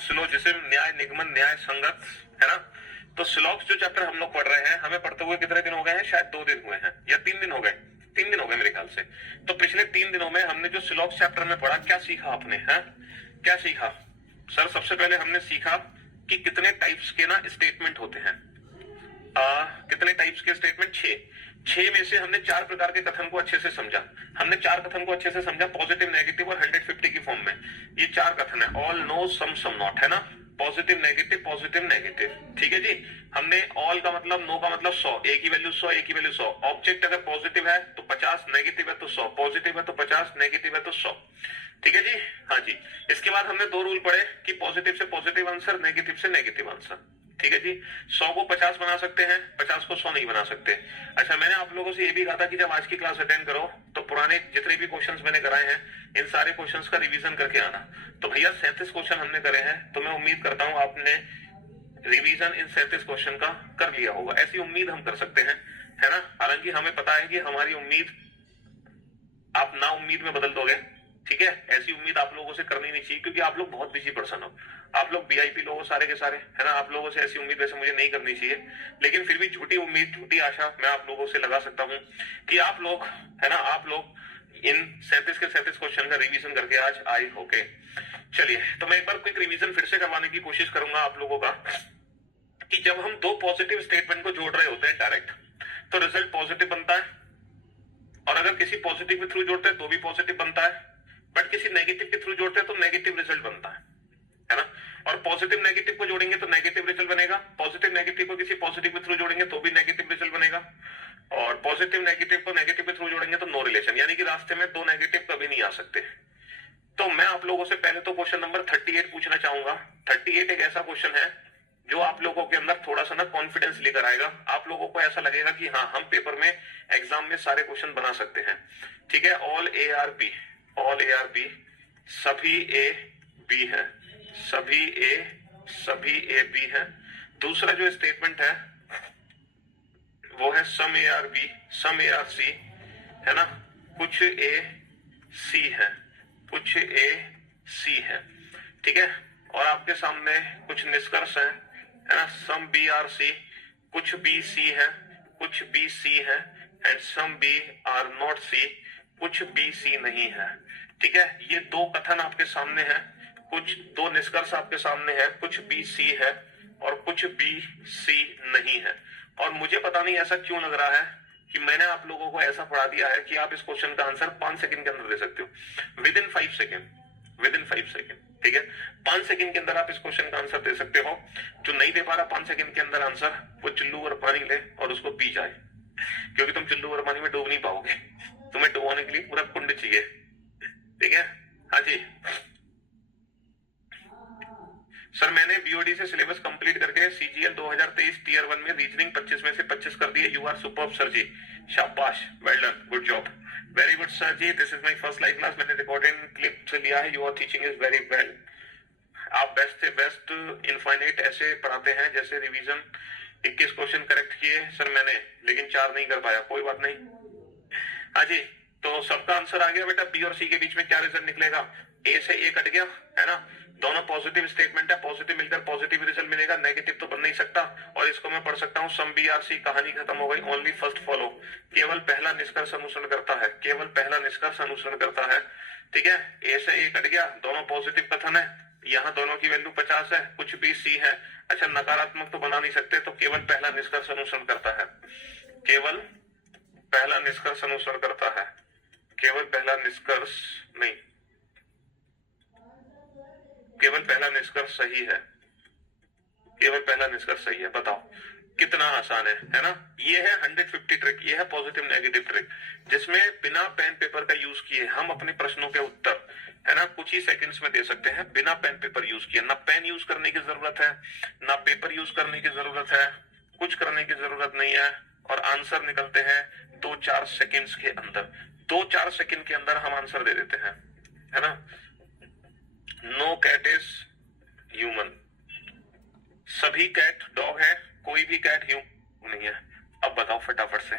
Syllogism, न्याय निगमन, न्याय संगत, है ना। तो सिलॉक्स जो चैप्टर हम लोग पढ़ रहे हैं, हमें पढ़ते हुए कितने दिन हो गए हैं? शायद 2 दिन हुए हैं या 3 दिन हो गए, 3 दिन हो गए मेरे ख्याल से। तो पिछले 3 दिनों में हमने जो सिलॉक्स चैप्टर में पढ़ा, क्या सीखा आपने? है क्या सीखा सर? सबसे पहले हमने सीखा कि कितने टाइप्स के ना स्टेटमेंट होते हैं। कितने टाइप्स के स्टेटमेंट? 6 में से हमने 4 प्रकार के कथन को अच्छे से समझा। हमने 4 कथन को अच्छे से समझा, पॉजिटिव, नेगेटिव और 150 की फॉर्म में। ये 4 कथन है, ऑल, नो, सम नॉट, है ना। पॉजिटिव नेगेटिव नेगेटिव, ठीक है जी। हमने ऑल का मतलब, नो का मतलब 100, ए की वैल्यू 100, ए की वैल्यू 100। ऑब्जेक्ट अगर पॉजिटिव है तो 50, नेगेटिव है तो 100, पॉजिटिव है तो 50, नेगेटिव है तो 100, ठीक है जी। हाँ जी। इसके बाद हमने 2 रूल पढ़े कि पॉजिटिव से पॉजिटिव आंसर, नेगेटिव से नेगेटिव आंसर, ठीक है जी। 100 को 50 बना सकते हैं, 50 को 100 नहीं बना सकते। अच्छा, मैंने आप लोगों से ये भी कहा था कि जब आज की क्लास अटेंड करो तो पुराने जितने भी क्वेश्चंस मैंने कराए हैं, इन सारे क्वेश्चंस का रिवीजन करके आना। तो भैया 37 क्वेश्चन हमने करे हैं, तो मैं उम्मीद करता हूं आपने रिवीजन इन 37 क्वेश्चन का कर लिया होगा। ऐसी उम्मीद हम कर सकते हैं, है ना। हालांकि हमें पता है कि हमारी उम्मीद आप ना उम्मीद में बदल दोगे, ठीक है। ऐसी उम्मीद आप लोगों से करनी नहीं चाहिए, क्योंकि आप लोग बहुत बिजी पर्सन हो, आप लोग वीआईपी लोग हो सारे के सारे, है ना। आप लोगों से ऐसी उम्मीद वैसे मुझे नहीं करनी चाहिए, लेकिन फिर भी झूठी उम्मीद, झूठी आशा मैं आप लोगों से लगा सकता हूं कि आप लोग, है ना, आप लोग इन 37 के 37 क्वेश्चन का रिवीजन करके आज आए। ओके, चलिए, तो मैं एक बार क्विक रिवीजन फिर से करवाने की कोशिश करूंगा आप लोगों का, कि जब हम 2 पॉजिटिव स्टेटमेंट को जोड़ रहे होते हैं डायरेक्ट, तो रिजल्ट पॉजिटिव बनता है। और अगर किसी पॉजिटिव के थ्रू जोड़ते हैं तो भी पॉजिटिव बनता है, बट किसी नेगेटिव के थ्रू जोड़ते हैं तो नेगेटिव रिजल्ट बनता है ना। और पॉजिटिव नेगेटिव को जोड़ेंगे तो नेगेटिव रिजल्ट बनेगा, पॉजिटिव नेगेटिव को किसी पॉजिटिव के थ्रू जोड़ेंगे तो भी नेगेटिव रिजल्ट बनेगा, और पॉजिटिव नेगेटिव को नेगेटिव के थ्रू जोड़ेंगे तो नो रिलेशन, यानी कि रास्ते में 2 नेगेटिव कभी नहीं आ सकते। तो मैं आप लोगों से पहले तो क्वेश्चन नंबर 38 पूछना चाहूंगा। 38 एक ऐसा क्वेश्चन है जो आप लोगों के अंदर थोड़ा सा ना कॉन्फिडेंस लेकर आएगा। आप लोगों को ऐसा लगेगा कि हाँ, हम पेपर में, एग्जाम में सारे क्वेश्चन बना सकते हैं, ठीक है। All A are B, all A are B, सभी ए बी है, सभी ए बी है। दूसरा जो स्टेटमेंट है वो है some A are B, some A are C, है ना। कुछ ए सी है, कुछ ए सी है, ठीक है। और आपके सामने कुछ निष्कर्ष है ना। सम बी आर सी, कुछ बी सी है, कुछ बी सी है, and some B are not C, कुछ बी सी नहीं है, ठीक है। ये 2 कथन आपके सामने हैं, कुछ 2 निष्कर्ष आपके सामने है, कुछ बी सी है और कुछ बी सी नहीं है। और मुझे पता नहीं ऐसा क्यों लग रहा है कि मैंने आप लोगों को ऐसा पढ़ा दिया है कि आप इस क्वेश्चन का आंसर 5 सेकंड के अंदर दे सकते हो, with in 5 second, with in 5 second, ठीक है। 5 सेकंड के अंदर आप इस क्वेश्चन का आंसर दे सकते हो। जो नहीं दे पा रहा 5 सेकंड के अंदर आंसर, वो चुल्लू और पानी ले और उसको पी जाए, क्योंकि तुम चुल्लू और पानी में डूब नहीं पाओगे, तुम्हें डुबाने के लिए पूरा कुंड चाहिए, ठीक है। हाँ जी सर, मैंने बीओडी से सिलेबस कंप्लीट करके सीजीएल 2023 टीयर 1 में रीजनिंग 25 में से 25 कर दिए। यू आर सुपर्ब सर जी, शाबाश, well done, good job, very good sir जी। This is my first live class, मैंने रिकॉर्डिंग क्लिप से लिया है। Your teaching is very well. आप बेस्ट से बेस्ट इनफाइनाइट ऐसे पढ़ाते हैं जैसे रिवीजन। 21 क्वेश्चन करेक्ट किए सर मैंने, लेकिन 4 नहीं कर पाया, कोई बात नहीं। हाँ जी, तो सबका आंसर आ गया बेटा। बी और सी के बीच में क्या रिजल्ट निकलेगा? ए से ए कट गया, है ना। दोनों पॉजिटिव स्टेटमेंट है, पॉजिटिव मिलकर पॉजिटिव रिजल्ट मिलेगा, नेगेटिव तो बन नहीं सकता। और इसको मैं पढ़ सकता हूँ सम बी आर सी, कहानी खत्म हो गई। ओनली फर्स्ट फॉलो, केवल पहला निष्कर्ष अनुसरण करता है, केवल पहला निष्कर्ष अनुसरण करता है, ठीक है। ए से ए कट गया, दोनों पॉजिटिव कथन है, यहाँ दोनों की वैल्यू 50 है, कुछ भी सी है। अच्छा, नकारात्मक तो बना नहीं सकते, तो केवल पहला निष्कर्ष अनुसरण करता है, केवल पहला निष्कर्ष अनुसरण करता है, केवल पहला निष्कर्ष नहीं, केवल पहला निष्कर्ष सही है, केवल पहला निष्कर्ष सही है। बताओ कितना आसान है ना। ये है 150 ट्रिक, ये है पॉजिटिव नेगेटिव ट्रिक, जिसमें बिना पेन पेपर का यूज किए हम अपने प्रश्नों के उत्तर, है ना, कुछ ही सेकंड्स में दे सकते हैं, बिना पेन पेपर यूज किए। ना पेन यूज करने की जरूरत है, ना पेपर यूज करने की जरूरत है, कुछ करने की जरूरत नहीं है। और आंसर निकलते हैं 2-4 सेकंड्स के अंदर, 2-4 सेकंड के अंदर हम आंसर दे देते हैं, है ना। नो कैट इज ह्यूमन, सभी कैट डॉग है, कोई भी कैट ह्यूमन नहीं है। अब बताओ फटाफट से।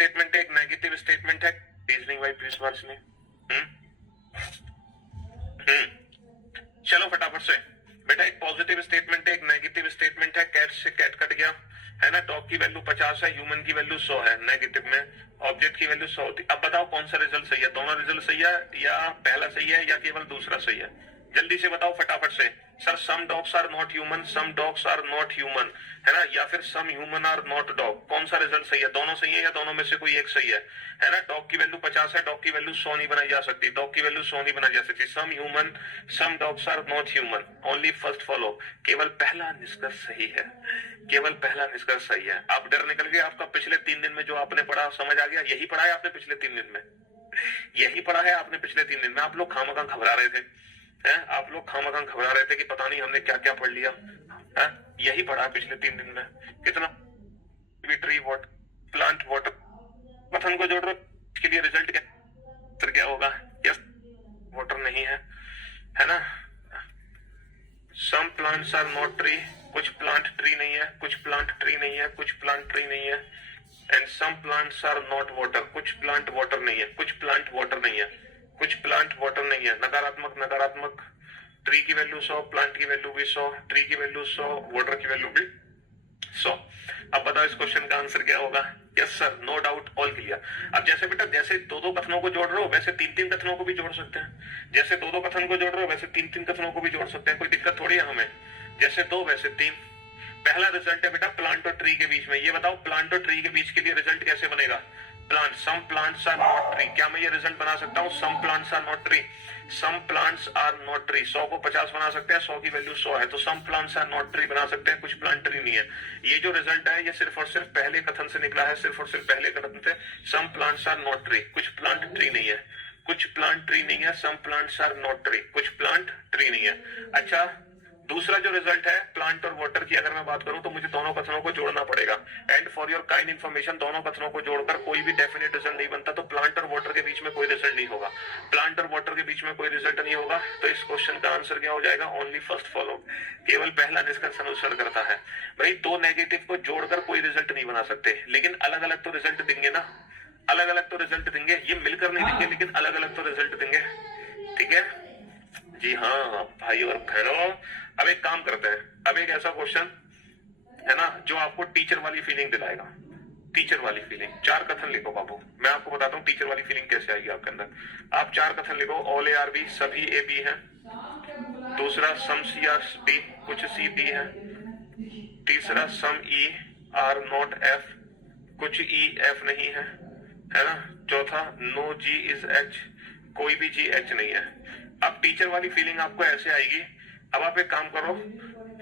स्टेटमेंट एक नेगेटिव स्टेटमेंट है, रीजनिंग बाय पीयूष वार्ष्णेय। चलो फटाफट से बेटा, एक पॉजिटिव स्टेटमेंट है, एक नेगेटिव स्टेटमेंट है। कैट से कैट कट गया है ना, डॉग की वैल्यू 50 है, ह्यूमन की वैल्यू 100 है नेगेटिव में, ऑब्जेक्ट की वैल्यू 100 होती। अब बताओ कौन सा रिजल्ट सही है? दोनों रिजल्ट सही है या पहला सही है या केवल दूसरा सही है? जल्दी से बताओ फटाफट से। Sir some dogs are not human, some dogs are not human, है ना, या फिर some human are not dog, कौन सा रिजल्ट सही है? दोनों सही है या दोनों में से कोई एक सही है ना? डॉग की वैल्यू 50 है, डॉग की वैल्यू 100 नहीं बनाई जा सकती, डॉग की वैल्यू 100 नहीं बनाई जा सकती। Some human, some dogs are not human, only first follow. केवल पहला निष्कर्ष सही है, केवल पहला निष्कर्ष सही है। आप डर निकल गए आपका? पिछले 3 दिन में जो आपने पढ़ा समझ आ गया? यही पढ़ा है आपने पिछले 3 दिन में, यही पढ़ा है आपने पिछले 3 दिन में। आप लोग खामखा घबरा रहे थे, हैं? आप लोग खामखा घबरा रहे थे कि पता नहीं हमने क्या क्या पढ़ लिया, है? यही पढ़ा पिछले 3 दिन में। कितना ट्री वाटर, प्लांट वाटर, कथन को जोड़ रहे इसके लिए रिजल्ट क्या होगा? यस, वाटर नहीं है ना? Some plants are not tree, कुछ प्लांट ट्री नहीं है, कुछ प्लांट ट्री नहीं है, कुछ प्लांट ट्री नहीं है। And some plants are not water, कुछ प्लांट वाटर नहीं है, कुछ प्लांट वाटर नहीं है, कुछ प्लांट वाटर नहीं है। नकारात्मक नकारात्मक, ट्री की वैल्यू 100, प्लांट की वैल्यू भी 100, ट्री की वैल्यू 100, वाटर की वैल्यू भी 100। अब बताओ इस क्वेश्चन का आंसर क्या होगा? Yes sir, no doubt, all clear. अब जैसे बेटा जैसे 2-2 कथनों को जोड़ रहे हो वैसे 3-3 कथनों को भी जोड़ सकते हैं। जैसे 2-2 कथन को जोड़ रहे हो वैसे 3-3 कथनों को भी जोड़ सकते हैं, कोई दिक्कत थोड़ी है हमें। जैसे 2 वैसे 3। पहला रिजल्ट है बेटा प्लांट और ट्री के बीच में। ये बताओ प्लांट और ट्री के बीच के लिए रिजल्ट कैसे बनेगा? Plant, some plants are not tree. क्या मैं ये रिजल्ट बना सकता हूँ? Some plants are not tree, some plants are not tree. 100 को 50 बना सकते हैं, 100 की वैल्यू 100 है, तो some plants are not tree बना सकते हैं, कुछ प्लांट ट्री नहीं है। ये जो रिजल्ट है ये सिर्फ और सिर्फ पहले कथन से निकला है, सिर्फ और सिर्फ पहले कथन से। Some plants are not tree, कुछ प्लांट ट्री नहीं है, कुछ प्लांट ट्री नहीं है। Some plants are not tree, कुछ प्लांट ट्री नहीं है। अच्छा, दूसरा जो रिजल्ट है प्लांट और वाटर की अगर मैं बात करूं तो मुझे दोनों कथनों को जोड़ना पड़ेगा। And for your kind information, दोनों कथनों को जोड़कर कोई भी डेफिनेट रिजल्ट नहीं बनता, तो प्लांट और वाटर के बीच में कोई रिजल्ट नहीं होगा, प्लांट और वाटर के बीच में कोई रिजल्ट नहीं होगा। तो इस क्वेश्चन का आंसर क्या हो जाएगा? ओनली फर्स्ट फॉलो, केवल पहला निष्कर्ष अनुसरण करता है। भाई 2 नेगेटिव को जोड़कर कोई रिजल्ट नहीं बना सकते, लेकिन अलग अलग तो रिजल्ट देंगे ना, अलग अलग तो रिजल्ट देंगे, ये मिलकर नहीं देंगे लेकिन अलग अलग तो रिजल्ट देंगे। ठीक है जी हाँ भाई और बहनों, अब एक काम करते हैं, अब एक ऐसा क्वेश्चन है ना जो आपको टीचर वाली फीलिंग दिलाएगा। टीचर वाली फीलिंग, 4 कथन लिखो बाबू, मैं आपको बताता हूँ टीचर वाली फीलिंग कैसे आएगी आपके अंदर। आप 4 कथन लिखो। ऑल ए आर बी, सभी ए बी है। दूसरा सम सी आर बी, कुछ सी डी है। तीसरा सम ई आर नॉट एफ, कुछ ई एफ नहीं है ना। चौथा नो जी इज एच, कोई भी जी एच नहीं है। अब टीचर वाली फीलिंग आपको ऐसे आएगी। अब आप एक काम करो,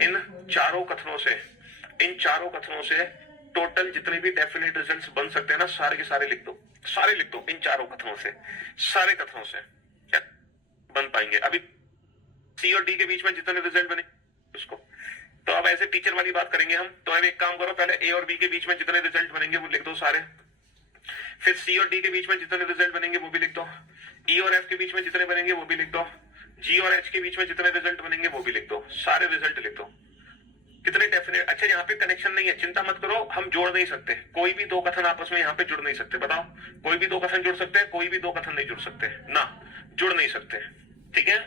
इन चारों कथनों से टोटल जितने भी डेफिनेट रिजल्ट्स बन सकते हैं ना, सारे के सारे लिख दो, सारे लिख दो। इन चारों कथनों से, सारे कथनों से क्या बन पाएंगे? अभी सी और डी के बीच में जितने रिजल्ट बने उसको, तो अब ऐसे टीचर वाली बात करेंगे हम। तो अब एक काम करो, पहले ए और बी के बीच में जितने रिजल्ट बनेंगे वो लिख दो सारे, फिर सी और डी के बीच में जितने रिजल्ट बनेंगे वो भी लिख दो, ई और एफ के बीच में जितने बनेंगे वो भी लिख दो, जी और एच के बीच में जितने रिजल्ट बनेंगे वो भी लिख दो, सारे रिजल्ट लिख दो। कितने डेफिनेट? अच्छा, यहाँ पे कनेक्शन नहीं है, चिंता मत करो, हम जोड़ नहीं सकते, कोई भी 2 कथन आपस में यहाँ पे जुड़ नहीं सकते। बताओ, कोई भी 2 कथन जुड़ सकते हैं? कोई भी 2 कथन नहीं जुड़ सकते ना, जुड़ नहीं सकते। ठीक है,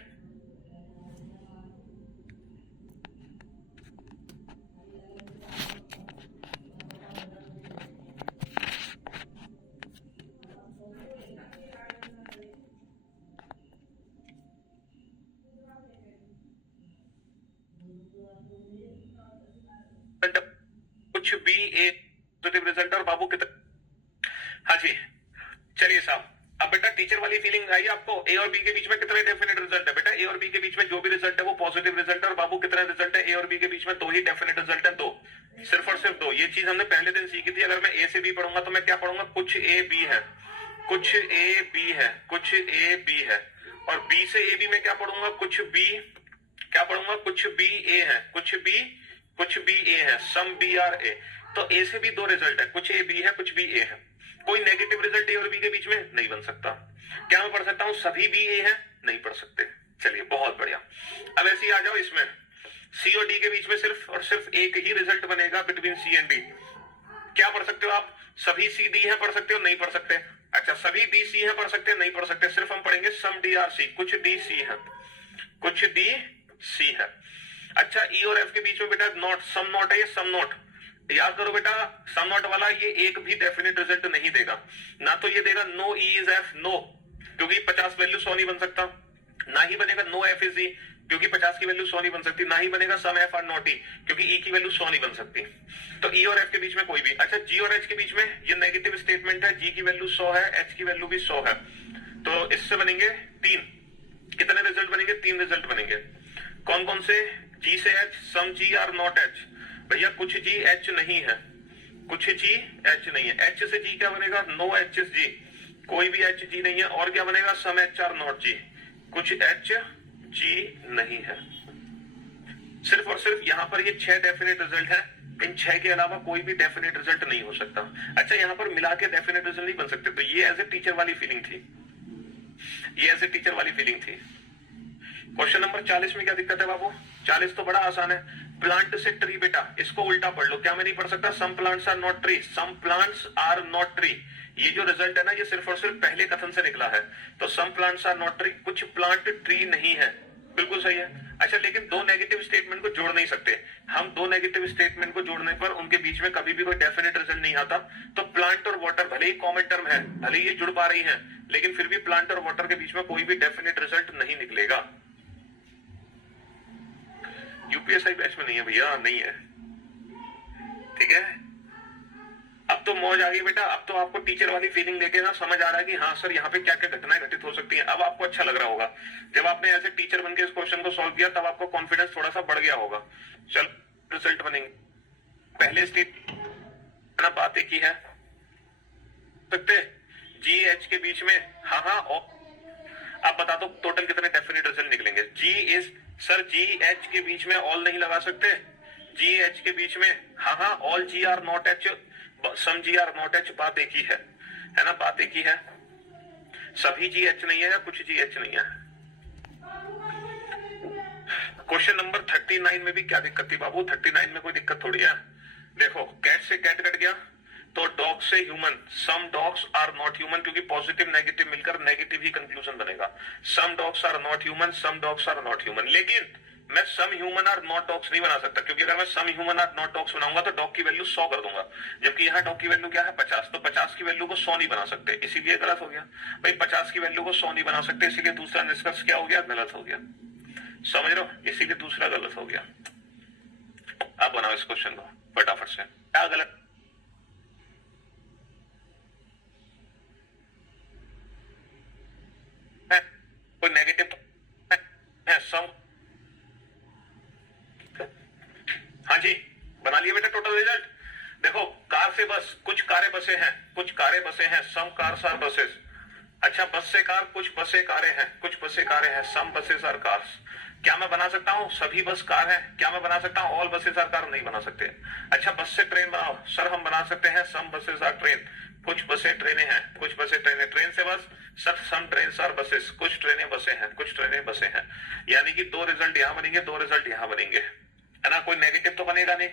कुछ भी एक पॉजिटिव रिजल्ट। और बाबू कितने? हाँ जी, चलिए साहब, अब बेटा टीचर वाली फीलिंग आई आपको। ए और बी के बीच में कितने डेफिनेट रिजल्ट है? बेटा ए और बी के बीच में जो भी रिजल्ट है वो पॉजिटिव रिजल्ट है। और बाबू कितने रिजल्ट है? ए और बी के बीच में 2 ही डेफिनेट रिजल्ट है, 2, सिर्फ और सिर्फ 2। ये चीज हमने पहले दिन सीखी थी। अगर मैं ए से बी पढ़ूंगा तो मैं क्या पढ़ूंगा? कुछ ए बी है, कुछ ए बी है, कुछ ए बी है। और बी से ए बी में क्या पढ़ूंगा? कुछ बी, क्या पढ़ूंगा? कुछ बी ए है, कुछ बी ए है, सम बी आर ए। तो ए से भी 2 रिजल्ट है, कुछ ए बी है, कुछ बी ए है। कोई नेगेटिव रिजल्ट ए और बी के बीच में नहीं बन सकता। क्या मैं पढ़ सकता हूं सभी बी ए है? नहीं पढ़ सकते। चलिए बहुत बढ़िया। अब ऐसे ही आ जाओ, इसमें सी और डी के बीच में सिर्फ और सिर्फ एक ही रिजल्ट बनेगा बिटवीन सी एंड डी। क्या पढ़ सकते हो आप? सभी सी डी है पढ़ सकते हो? नहीं पढ़ सकते। अच्छा, सभी डी सी है पढ़ सकते हैं? नहीं पढ़ सकते। सिर्फ हम पढ़ेंगे सम डी आर सी, कुछ डी सी है, कुछ डी सी है। अच्छा, ई और एफ के बीच में बेटा नॉट, सम नॉट है, ये सम नॉट याद करो बेटा। सम नॉट वाला ये एक भी डेफिनेट रिजल्ट नहीं देगा, ना तो ये देगा no E is F, no, क्योंकि 50 वैल्यू 100 नहीं बन सकता, ना ही बनेगा नो एफ इज ई, क्योंकि 50 की वैल्यू 100 नहीं बन सकती, ना ही बनेगा सम एफ आर नॉट ई, क्योंकि ई की वैल्यू 100 नहीं बन सकती। तो ई और एफ के बीच में कोई भी। अच्छा, जी और एच के बीच में ये नेगेटिव स्टेटमेंट है, जी की वैल्यू 100 है, एच की वैल्यू भी 100 है, तो इससे बनेंगे 3। कितने रिजल्ट बनेंगे? 3 रिजल्ट बनेंगे। कौन कौन से? जी से H, some G are not H. भैया कुछ जी एच नहीं है, कुछ जी एच नहीं है। एच से जी क्या बनेगा? नो एच इज जी, कोई भी एच जी नहीं है। और क्या बनेगा? सम एच आर नॉट जी, कुछ एच जी नहीं है। सिर्फ और सिर्फ यहां पर ये 6 डेफिनेट रिजल्ट है, इन 6 के अलावा कोई भी डेफिनेट रिजल्ट नहीं हो सकता। अच्छा, यहां पर मिला के डेफिनेट रिजल्ट नहीं बन सकते, तो ये एज ए टीचर वाली फीलिंग थी, ये एज ए टीचर वाली फीलिंग थी। क्वेश्चन नंबर 40 में क्या दिक्कत है बाबू? 40 तो बड़ा आसान है, प्लांट से ट्री। बेटा इसको उल्टा पढ़ लो। क्या मैं नहीं पढ़ सकता? Some plants are not tree, some plants are not tree. ये जो रिजल्ट है ना, ये सिर्फ और सिर्फ पहले कथन से निकला है। तो some plants are not tree, कुछ प्लांट ट्री नहीं है, बिल्कुल सही है। अच्छा, लेकिन दो नेगेटिव स्टेटमेंट को जोड़ नहीं सकते हम। दो नेगेटिव स्टेटमेंट को जोड़ने पर उनके बीच में कभी भी कोई डेफिनेट रिजल्ट नहीं आता। तो प्लांट और वाटर भले ही कॉमन टर्म है, भले ही ये जुड़ पा रही है, लेकिन फिर भी प्लांट और वाटर के बीच में कोई भी डेफिनेट रिजल्ट नहीं निकलेगा। यूपीएसआई बैच में नहीं है भैया, नहीं है, ठीक है। अब तो मौज आ गई बेटा, अब तो आपको टीचर वाली फीलिंग देके ना समझ आ रहा है कि हाँ सर यहाँ पे क्या क्या घटनाएं घटित हो सकती हैं। अब आपको अच्छा लग रहा होगा, जब आपने ऐसे टीचर बनके इस क्वेश्चन को सॉल्व किया तब आपको कॉन्फिडेंस थोड़ा सा बढ़ गया होगा। चल रिजल्ट बनेंगे। पहले स्टेट ना बात एक ही है, सकते जी एच के बीच में, हाँ हाँ। और अब बता दो टोटल कितने डेफिनेट रिजल्ट निकलेंगे? जी इज, सर जी एच के बीच में ऑल नहीं लगा सकते, जी एच के बीच में, हाँ हाँ, all G are not H, some G are not H, बात एक ही है ना, बात एक ही है। सभी जी एच नहीं है या कुछ जी एच नहीं है। क्वेश्चन नंबर 39 में भी क्या दिक्कत थी बाबू? 39 में कोई दिक्कत थोड़ी है। देखो, कैट से कैट कट गया, तो डॉग से human, some dogs are not human, क्योंकि पॉजिटिव नेगेटिव मिलकर नेगेटिव ही कंक्लूजन बनेगा। Some dogs are not human, some dogs are not human. लेकिन मैं some human are not dogs नहीं बना सकता, क्योंकि अगर मैं some human are not dogs बनाऊंगा तो डॉग की वैल्यू 100 कर दूंगा, जबकि यहाँ डॉग की वैल्यू क्या है? 50। तो 50 की वैल्यू को 100 नहीं बना सकते, इसीलिए गलत हो गया भाई। 50 की वैल्यू को 100 नहीं बना सकते, इसीलिए दूसरा निष्कर्ष क्या हो गया? गलत हो गया। समझ रहे हो? इसीलिए दूसरा गलत हो गया। अब बनाओ इस क्वेश्चन को फटाफट से। क्या गलत है? कोई नेगेटिव है? सम, हाँ जी, बना लिए बेटा टोटल रिजल्ट। देखो, कार से बस, कुछ कारें बसें हैं, कुछ कारें बसें हैं, सम कार्स आर बसेस। अच्छा, बस से कार, कुछ बसें कारें हैं, कुछ बसें कारें हैं, सम बसेस आर कार्स। क्या मैं बना सकता हूं सभी बस कार है? क्या मैं बना सकता हूं ऑल बसेस आर कार? नहीं बना सकते। अच्छा, बस से ट्रेन बनाओ, सर हम बना सकते हैं सम बसेस आर ट्रेन, कुछ बसें ट्रेनें हैं, कुछ बसें ट्रेनें। ट्रेन से bus, sir some train are buses, कुछ ट्रेनें बसें हैं, कुछ ट्रेनें बसें हैं। यानी कि 2 रिजल्ट यहां बनेंगे, 2 रिजल्ट यहां बनेंगे, है ना। कोई नेगेटिव तो बनेगा नहीं।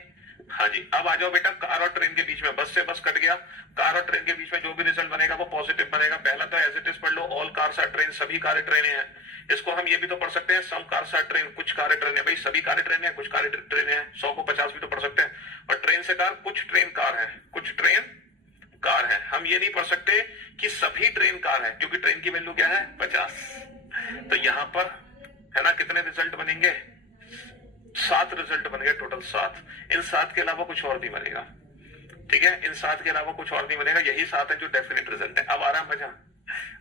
हाँ जी, अब आ जाओ बेटा, कार और ट्रेन के बीच में, बस से बस कट गया, कार और ट्रेन के बीच में जो भी रिजल्ट बनेगा वो पॉजिटिव बनेगा। पहला तो एज इट इज पढ़ लो, ऑल कार्स आर ट्रेन, सभी कारें ट्रेनें हैं। इसको हम ये भी तो पढ़ सकते हैं, सम कार्स आर ट्रेन, कुछ कारें ट्रेनें। भाई सभी कारें ट्रेनें हैं, कुछ कारें ट्रेनें हैं, 100 को 50 भी तो पढ़ सकते हैं। और ट्रेन से कार, कुछ ट्रेन कार है, कुछ ट्रेन कार है। हम ये नहीं पढ़ सकते कि सभी ट्रेन कार है, क्योंकि ट्रेन की वैल्यू क्या है? 50। तो यहां पर है ना, कितने रिजल्ट बनेंगे? 7 रिजल्ट बन गए टोटल, 7। इन 7 के अलावा कुछ और नहीं बनेगा, ठीक है। इन 7 के अलावा कुछ और नहीं बनेगा, यही 7 है जो डेफिनेट रिजल्ट है। अब आ रहा है मजा,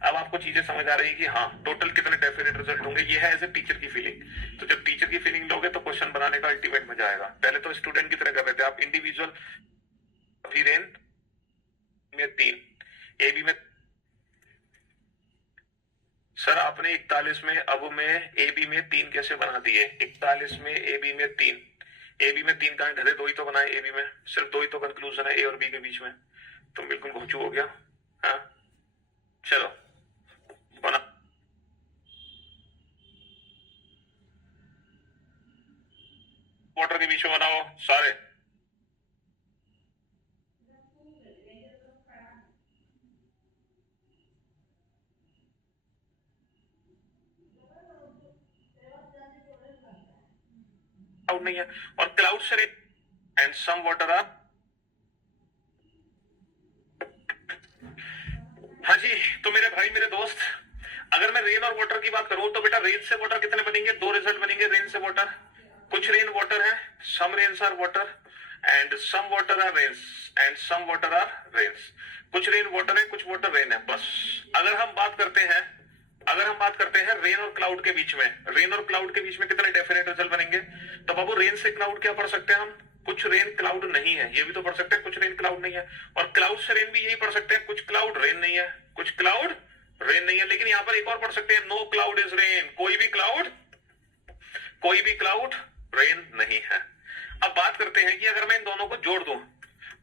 अब आपको चीजें समझ आ रही है कि हाँ टोटल कितने डेफिनेट रिजल्ट होंगे। ये है एज ए टीचर की फीलिंग। तो जब टीचर की फीलिंग लोगे तो क्वेश्चन बनाने का अल्टीमेट मजा आएगा। पहले तो स्टूडेंट की तरह कर रहे थे आप, इंडिविजुअल, फिर एन में 3, ए बी में। सर आपने 41 में अब में ए बी में 3 कैसे बना दिए? 41 में ए बी में 3, ए बी में 3 कहां ढले? 2 ही तो बनाए ए बी में, सिर्फ 2 ही तो कंक्लूजन है ए और बी के बीच में। तुम बिल्कुल घोंचू हो गया। हाँ चलो बना, वाटर के बीच में बनाओ सारे। क्लाउड नहीं है, और क्लाउड से एंड सम वाटर आर, हाँ जी। तो मेरे भाई मेरे दोस्त, अगर मैं रेन और वाटर की बात करूं तो बेटा रेन से वाटर कितने बनेंगे, दो रिजल्ट बनेंगे रेन से वाटर। कुछ रेन वाटर है, some rains are water and some water are rains and some water are rains. कुछ रेन वाटर है, कुछ वाटर रेन है, बस। अगर हम बात करते हैं रेन और क्लाउड के बीच में, रेन और क्लाउड के बीच में कितने डेफिनेट रिजल्ट बनेंगे, तो बाबू रेन से क्लाउड क्या पढ़ सकते हैं हम, कुछ रेन क्लाउड नहीं है, ये भी तो पढ़ सकते हैं कुछ रेन क्लाउड नहीं है। और क्लाउड से रेन भी यही पढ़ सकते हैं, कुछ क्लाउड रेन नहीं है, कुछ क्लाउड रेन नहीं है। लेकिन यहां पर एक और पढ़ सकते हैं, नो क्लाउड इज रेन, कोई भी क्लाउड रेन नहीं है। अब बात करते हैं कि अगर मैं इन दोनों को जोड़ दूं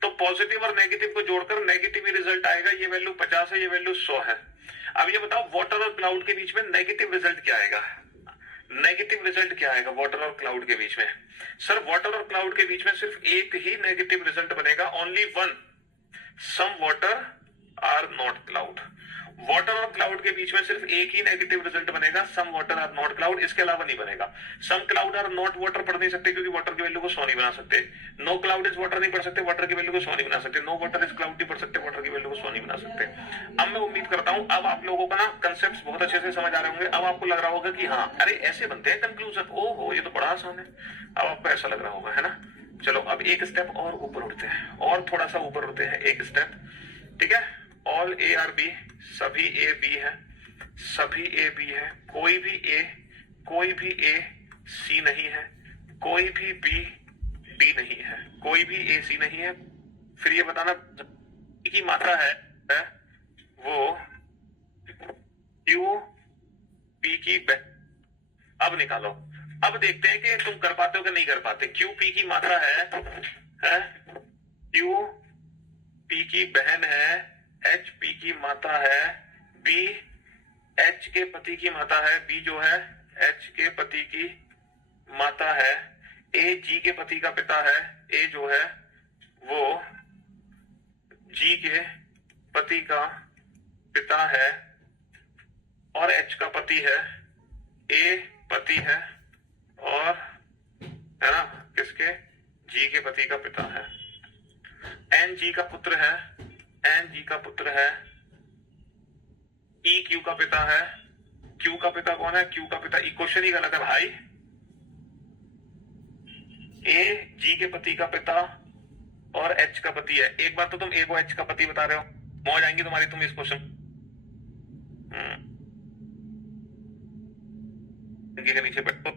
तो पॉजिटिव और नेगेटिव को जोड़कर नेगेटिव ही रिजल्ट आएगा। ये वैल्यू 50 है, ये वैल्यू 100 है। अब ये बताओ वाटर और क्लाउड के बीच में नेगेटिव रिजल्ट क्या आएगा, नेगेटिव रिजल्ट क्या आएगा वाटर और क्लाउड के बीच में। सर वाटर और क्लाउड के बीच में सिर्फ एक ही नेगेटिव रिजल्ट बनेगा, only one, some water are not cloud. Water और क्लाउड के बीच में सिर्फ एक ही नेगेटिव रिजल्ट बनेगा, some water are not cloud, इसके अलावा नहीं बनेगा। Some cloud are not water पढ़ नहीं सकते क्योंकि वाटर की वैल्यू को 100 नहीं बना सकते। नो क्लाउड इज वाटर नहीं पढ़ सकते, वाटर की वैल्यू को 100 नहीं बना सकते। नो वाटर इज क्लाउड नहीं पढ़ सकते, वाटर की वैल्यू को 100 नहीं बना सकते। अब मैं उम्मीद करता हूं अब आप लोगों का ना कंसेप्ट बहुत अच्छे से समझ आ रहे होंगे। अब आपको लग रहा होगा कि हाँ अरे ऐसे बनते हैं कंक्लूजन, ओहो ये तो बड़ा आसान है। अब आपको ऐसा लग रहा होगा, है ना। चलो अब एक स्टेप और ऊपर उठते हैं, और थोड़ा सा ऊपर उठते हैं एक स्टेप, ठीक है। ऑल ए आर बी, सभी ए बी है, सभी ए बी है, कोई भी ए सी नहीं है, कोई भी बी डी नहीं है, कोई भी ए सी नहीं है। फिर ये बताना की मात्रा है वो क्यू पी की, अब निकालो। अब देखते हैं कि तुम कर पाते हो कि नहीं कर पाते। क्यू पी की मात्रा है क्यू पी की बहन है, एच पी की माता है, बी एच के पति की माता है, बी जो है एच के पति की माता है, ए जी के पति का पिता है, ए जो है वो जी के पति का पिता है, और एच का पति है, ए पति है, और है ना किसके, जी के पति का पिता है, एन जी का पुत्र है, एन जी का पुत्र है, ई क्यू का पिता है। क्यू का पिता कौन है, क्यू का पिता, इक्वेशन ही गलत है भाई। ए जी के पति का पिता और एच का पति है। एक बार तो तुम ए को एच का पति बता रहे हो, मौज आएंगी तुम्हारी, तुम इस क्वेश्चन के नीचे बैठो।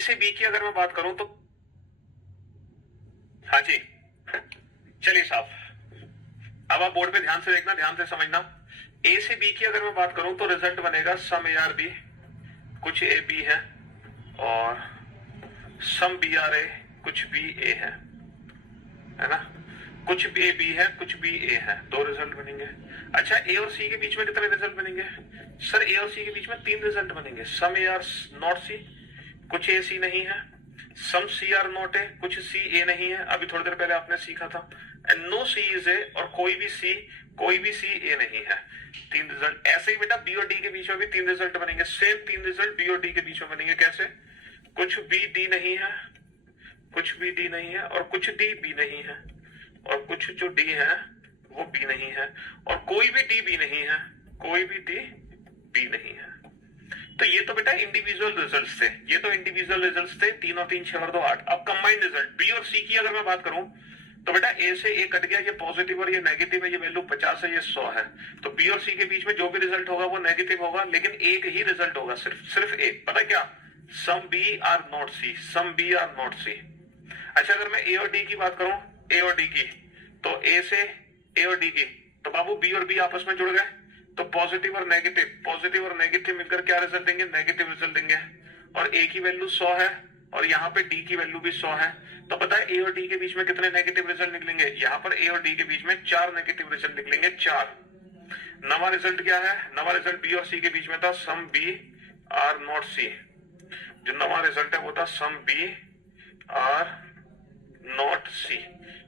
से बी की अगर मैं बात करूं तो हाँ जी चलिए साहब, अब आप बोर्ड पे ध्यान से देखना, ध्यान से समझना। ए से बी की अगर मैं बात करूं तो रिजल्ट बनेगा सम ए आर बी, कुछ ए बी है, और सम बी आर ए, कुछ बी ए है ना, कुछ बी ए बी है, कुछ बी ए है, दो रिजल्ट बनेंगे। अच्छा ए और सी के बीच में कितने रिजल्ट बनेंगे, सर ए और सी के बीच में 3 रिजल्ट बनेंगे। सम ए आर नॉट सी, कुछ ए सी नहीं है, सम सी आर नॉट ए, कुछ सी ए नहीं है, अभी थोड़ी देर पहले आपने सीखा था, and no C is A, और कोई भी सी ए नहीं है। 3 रिजल्ट। ऐसे ही बेटा बी और डी के बीच में भी 3 रिजल्ट बनेंगे, सेम 3 रिजल्ट बी और डी के बीच में बनेंगे। कैसे, कुछ बी डी नहीं है, कुछ बी डी नहीं है, और कुछ डी बी नहीं है, और कुछ जो डी है वो बी नहीं है, और कोई भी डी बी नहीं है, कोई भी डी बी नहीं है। तो ये तो बेटा इंडिविजुअल रिजल्ट्स थे, ये तो इंडिविजुअल रिजल्ट्स थे, 3 और 3 6 और 2 8। अब कंबाइंड रिजल्ट बी और सी की अगर मैं बात करूं तो बेटा ए से ए कट गया, ये पॉजिटिव और ये नेगेटिव है, ये वैल्यू 50 है, ये 100 है। तो बी और सी के बीच में जो भी रिजल्ट होगा वो नेगेटिव होगा, लेकिन एक ही रिजल्ट होगा, सिर्फ एक, पता क्या, some B are not C, some B are not C. अच्छा अगर मैं ए और डी की बात करूं, ए और डी की, तो ए से ए और डी की, तो बाबू बी और बी आपस में जुड़ गए, तो पॉजिटिव और नेगेटिव मिलकर क्या रिजल्ट देंगे, नेगेटिव रिजल्ट देंगे। और ए की वैल्यू 100 है, और यहाँ पे डी की वैल्यू भी 100 है, तो पता है ए और डी के बीच में कितने नेगेटिव रिजल्ट निकलेंगे, यहाँ पर ए और डी के बीच में 4 नेगेटिव रिजल्ट निकलेंगे, 4। नवा रिजल्ट क्या है, नवा रिजल्ट बी और सी के बीच में था सम बी आर नॉट सी, जो नवा रिजल्ट है वो था सम बी आर नॉट सी।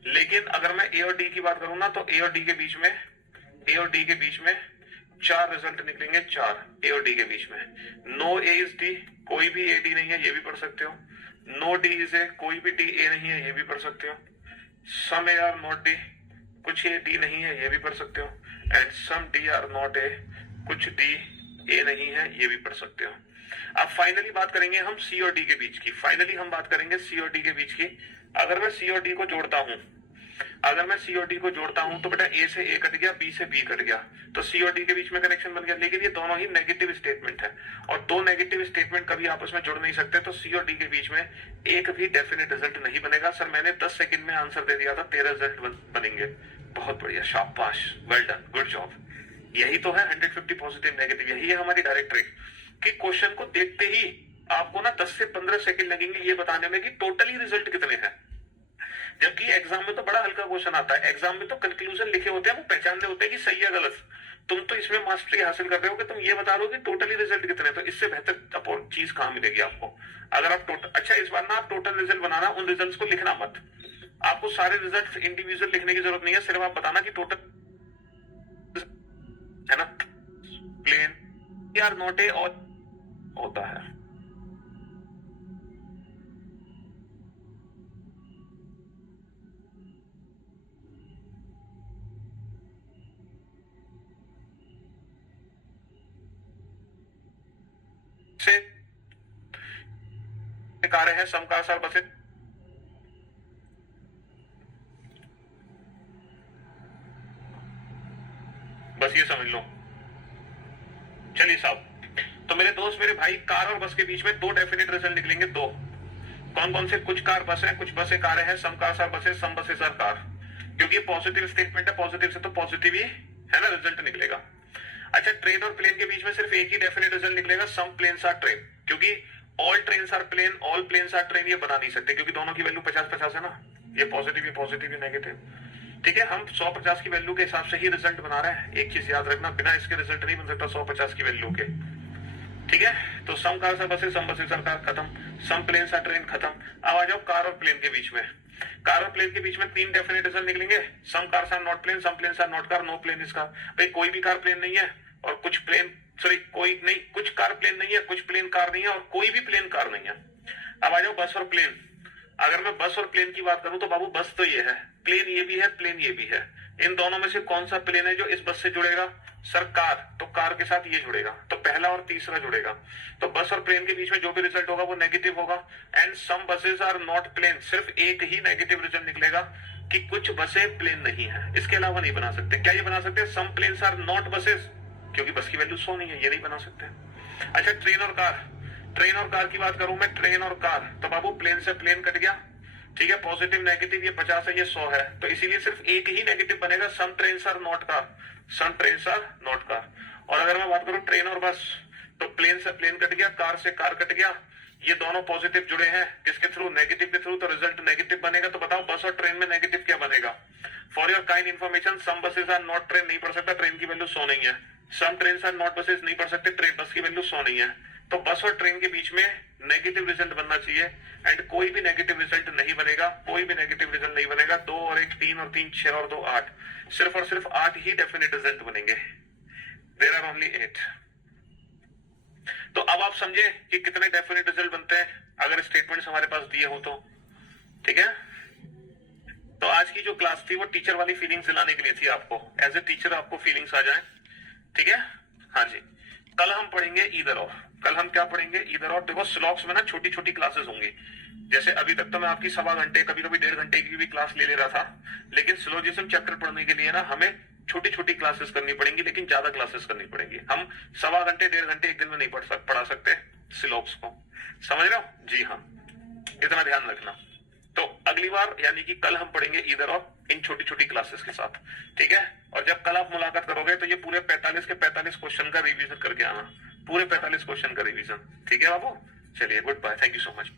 लेकिन अगर मैं ए और डी की बात करूं ना, तो ए और डी के बीच में 4 रिजल्ट निकलेंगे, 4 ए और डी के बीच में। नो ए इज डी, कोई भी ए डी नहीं है, ये भी पढ़ सकते हो। नो डी इज ए, कोई भी डी ए नहीं है, ये भी पढ़ सकते हो। सम ए आर नॉट डी, कुछ ए डी नहीं है, ये भी पढ़ सकते हो। And some D are not A, कुछ डी ए नहीं है, ये भी पढ़ सकते हो। अब फाइनली बात करेंगे हम सी और डी के बीच की। फाइनली हम बात करेंगे सी और डी के बीच की। अगर मैं सी और डी को जोड़ता हूं, अगर मैं सी और डी को जोड़ता हूं तो बेटा ए से ए कट गया, बी से बी कट गया, तो सी और डी के बीच में कनेक्शन बन गया। लेकिन ये दोनों ही नेगेटिव स्टेटमेंट है और दो नेगेटिव स्टेटमेंट कभी आपस में जुड़ नहीं सकते, तो सी और डी के बीच में एक भी डेफिनेट रिजल्ट नहीं बनेगा। सर मैंने 10 सेकंड में आंसर दे दिया था, 13 रिजल्ट बनेंगे। बहुत बढ़िया, शाबाश, वेल डन, गुड जॉब। यही तो है 150 पॉजिटिव नेगेटिव, यही है हमारी डायरेक्ट ट्रिक कि क्वेश्चन को देखते ही आपको ना 10 से 15 सेकंड लगेंगे ये बताने में कि टोटली रिजल्ट कितने हैं। जबकि एग्जाम में तो बड़ा हल्का क्वेश्चन आता है, एग्जाम में तो कंक्लूजन लिखे होते हैं, वो पहचानने होते हैं कि सही है गलत। तुम तो इसमें मास्टरी हासिल कर रहे हो कि तुम ये बता रहे हो कि टोटली रिजल्ट कितने, तो इससे बेहतर चीज कहां मिलेगी आपको। अगर आप टोटल, अच्छा इस बार ना आप टोटल रिजल्ट बनाना, उन रिजल्ट्स को लिखना मत, आपको सारे रिजल्ट इंडिविजुअल लिखने की जरूरत नहीं है, सिर्फ आप बताना कि टोटल है ना, प्लेन आर नॉट ए और होता है। से कार्य है, सम का सार बसे, बस ये समझ लो। चलिए साहब, तो मेरे दोस्त मेरे भाई, कार और बस के बीच में दो डेफिनेट रिजल्ट निकलेंगे, दो। कौन कौन से? कुछ कार बस है, कुछ बसें कार है, सम कार सार बसें, सम बसेस आर कार। क्योंकि पॉजिटिव स्टेटमेंट है, पॉजिटिव से तो पॉजिटिव ही है ना रिजल्ट निकलेगा। अच्छा, ट्रेन और प्लेन के बीच में सिर्फ एक ही डेफिनेट रिजल्ट निकलेगा, सम प्लेन्स आर ट्रेन। क्योंकि all trains are plane, all planes are train ये बना नहीं सकते, क्योंकि दोनों की वैल्यू 50-50 है ना, ये पॉजिटिव ये नेगेटिव। ठीक है, हम 100-50 की वैल्यू के हिसाब से ही रिजल्ट बना रहे हैं। एक चीज याद रखना, बिना इसके रिजल्ट नहीं बन सकता 100-50 की वैल्यू के। ठीक है, तो some car buses, some buses are car, खत्म। सम प्लेन्स आर ट्रेन, खत्म। अब आ जाओ कार और प्लेन के बीच में। कार और प्लेन के बीच में 3 डेफिनेट रिजल्ट निकलेंगे, some cars are not plane, some planes are not car, no plane is car. भाई कोई भी कार प्लेन नहीं है और कुछ प्लेन, सॉरी कोई नहीं, कुछ कार प्लेन नहीं है, कुछ प्लेन कार नहीं है और कोई भी प्लेन कार नहीं है। अब आ जाओ बस और प्लेन। अगर मैं बस और प्लेन की बात करूं तो बाबू बस तो ये है, प्लेन ये भी है, प्लेन ये भी है। इन दोनों में से कौन सा प्लेन है जो इस बस से जुड़ेगा? सर कार, तो कार के साथ ये जुड़ेगा, तो पहला और तीसरा जुड़ेगा। तो बस और प्लेन के बीच में जो भी रिजल्ट होगा वो नेगेटिव होगा। And some buses are not plane, सिर्फ एक ही नेगेटिव रिजल्ट निकलेगा कि कुछ बसें प्लेन नहीं है, इसके अलावा नहीं बना सकते। क्या ये बना सकते हैं? सम प्लेन्स आर नॉट बसेस, क्योंकि बस की वैल्यू 100 नहीं है, ये नहीं बना सकते। अच्छा, ट्रेन और कार, ट्रेन और कार की बात करूं मैं, ट्रेन और कार, तो बाबू प्लेन से प्लेन कट गया। ठीक है, पॉजिटिव नेगेटिव ये 50 है, ये 100 है, तो इसीलिए सिर्फ एक ही नेगेटिव बनेगा, some trains are not car, some trains are not car. और अगर मैं बात करूं ट्रेन और बस, तो प्लेन से प्लेन कट गया, कार से कार कट गया, ये दोनों पॉजिटिव जुड़े हैं, किसके थ्रू? नेगेटिव के थ्रू, तो रिजल्ट नेगेटिव बनेगा। तो बताओ बस और ट्रेन में नेगेटिव क्या बनेगा? For your kind information, some buses are not train नहीं पढ़ सकता, ट्रेन की वैल्यू 100 नहीं है। Some train are not buses नहीं पढ़ सकते, ट्रेन बस की वैल्यू 100 नहीं है। तो बस और ट्रेन के बीच में नेगेटिव रिजल्ट बनना चाहिए, एंड कोई भी नेगेटिव रिजल्ट नहीं बनेगा, कोई भी नेगेटिव रिजल्ट नहीं बनेगा। 2 और 1 3 और 3 6 और 2 8, सिर्फ और सिर्फ 8 ही डेफिनेट रिजल्ट बनेंगे। There are only 8। तो अब आप समझे कि कितने डेफिनेट रिजल्ट बनते हैं अगर स्टेटमेंट्स हमारे पास दिए हो तो। ठीक है, तो आज की जो क्लास थी वो टीचर वाली फीलिंग्स दिलाने के लिए थी आपको, एज ए टीचर आपको फीलिंग्स आ जाए। ठीक है, हाँ जी। कल हम पढ़ेंगे ईदर और। कल हम क्या पढ़ेंगे? ईदर और। देखो स्लॉक्स में ना छोटी छोटी क्लासेस होंगी, जैसे अभी तक तो मैं आपकी 1.25 घंटे, कभी कभी 1.5 घंटे की भी क्लास ले रहा था, लेकिन सिलोजिज्म चैप्टर पढ़ने के लिए ना हमें छोटी छोटी क्लासेस करनी पड़ेंगी, लेकिन ज्यादा क्लासेस करनी पड़ेंगी। हम 1.25 घंटे 1.5 घंटे एक दिन में नहीं पढ़ा सकते सिलॉक्स को, समझ रहे हो? जी हाँ, इतना ध्यान रखना। तो अगली बार यानी कि कल हम पढ़ेंगे ईदर और इन छोटी छोटी क्लासेस के साथ। ठीक है, और जब कल आप मुलाकात करोगे तो ये पूरे 45 के 45 क्वेश्चन का रिवीजन करके आना, पूरे 45 क्वेश्चन का रिवीजन। ठीक है बाबू, चलिए goodbye, thank you so much.